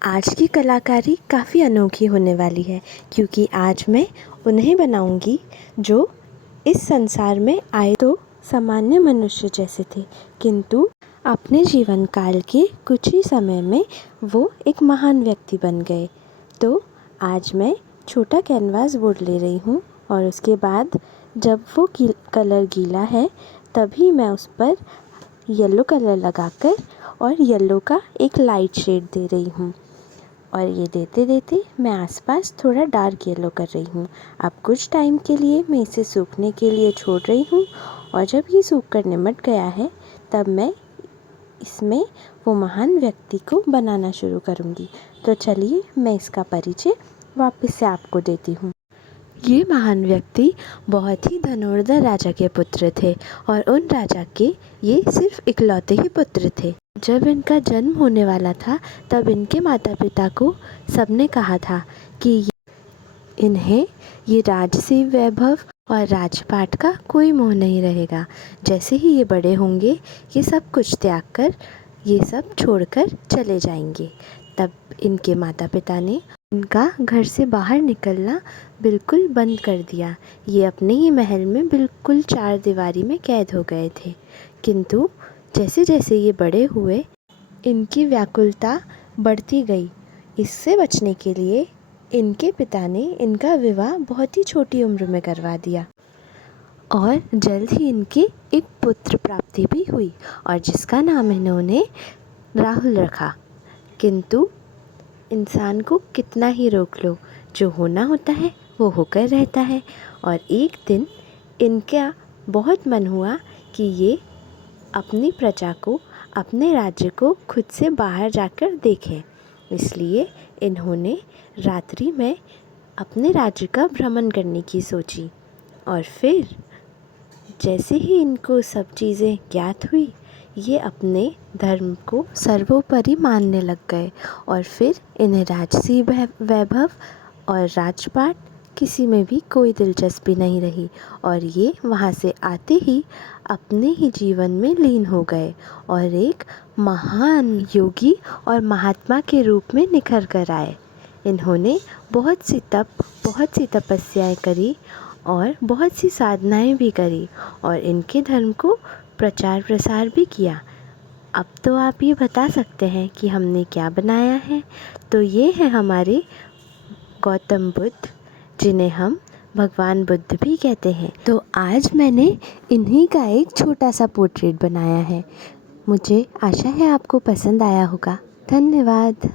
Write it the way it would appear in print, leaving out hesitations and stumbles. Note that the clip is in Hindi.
आज की कलाकारी काफ़ी अनोखी होने वाली है क्योंकि आज मैं उन्हें बनाऊंगी जो इस संसार में आए तो सामान्य मनुष्य जैसे थे, किंतु अपने जीवन काल के कुछ ही समय में वो एक महान व्यक्ति बन गए। तो आज मैं छोटा कैनवास बोर्ड ले रही हूँ और उसके बाद जब वो कलर गीला है तभी मैं उस पर येलो कलर लगाकर और येलो का एक लाइट शेड दे रही हूँ। और ये देते देते मैं आसपास थोड़ा डार्क येलो कर रही हूँ। अब कुछ टाइम के लिए मैं इसे सूखने के लिए छोड़ रही हूँ और जब ये सूख कर निमट गया है तब मैं इसमें वो महान व्यक्ति को बनाना शुरू करूँगी। तो चलिए मैं इसका परिचय वापस से आपको देती हूँ। ये महान व्यक्ति बहुत ही धनुर्धर राजा के पुत्र थे और उन राजा के ये सिर्फ इकलौते ही पुत्र थे। जब इनका जन्म होने वाला था तब इनके माता पिता को सबने कहा था कि इन्हें ये राजसी वैभव और राजपाट का कोई मोह नहीं रहेगा। जैसे ही ये बड़े होंगे ये सब कुछ त्याग कर ये सब छोड़कर चले जाएंगे। तब इनके माता पिता ने इनका घर से बाहर निकलना बिल्कुल बंद कर दिया। ये अपने ही महल में बिल्कुल चार दीवारी में कैद हो गए थे। किंतु जैसे जैसे ये बड़े हुए इनकी व्याकुलता बढ़ती गई। इससे बचने के लिए इनके पिता ने इनका विवाह बहुत ही छोटी उम्र में करवा दिया और जल्द ही इनकी एक पुत्र प्राप्ति भी हुई और जिसका नाम इन्होंने राहुल रखा। किंतु इंसान को कितना ही रोक लो, जो होना होता है वो होकर रहता है। और एक दिन इनका बहुत मन हुआ कि ये अपनी प्रजा को, अपने राज्य को खुद से बाहर जाकर देखें। इसलिए इन्होंने रात्रि में अपने राज्य का भ्रमण करने की सोची और फिर जैसे ही इनको सब चीज़ें ज्ञात हुई ये अपने धर्म को सर्वोपरि मानने लग गए और फिर इन्हें राजसी वैभव और राजपाट किसी में भी कोई दिलचस्पी नहीं रही और ये वहाँ से आते ही अपने ही जीवन में लीन हो गए और एक महान योगी और महात्मा के रूप में निखर कर आए। इन्होंने बहुत सी तपस्याएं करी और बहुत सी साधनाएं भी करी और इनके धर्म को प्रचार प्रसार भी किया। अब तो आप ये बता सकते हैं कि हमने क्या बनाया है। तो ये है हमारे गौतम बुद्ध, जिन्हें हम भगवान बुद्ध भी कहते हैं। तो आज मैंने इन्हीं का एक छोटा सा पोर्ट्रेट बनाया है। मुझे आशा है आपको पसंद आया होगा। धन्यवाद।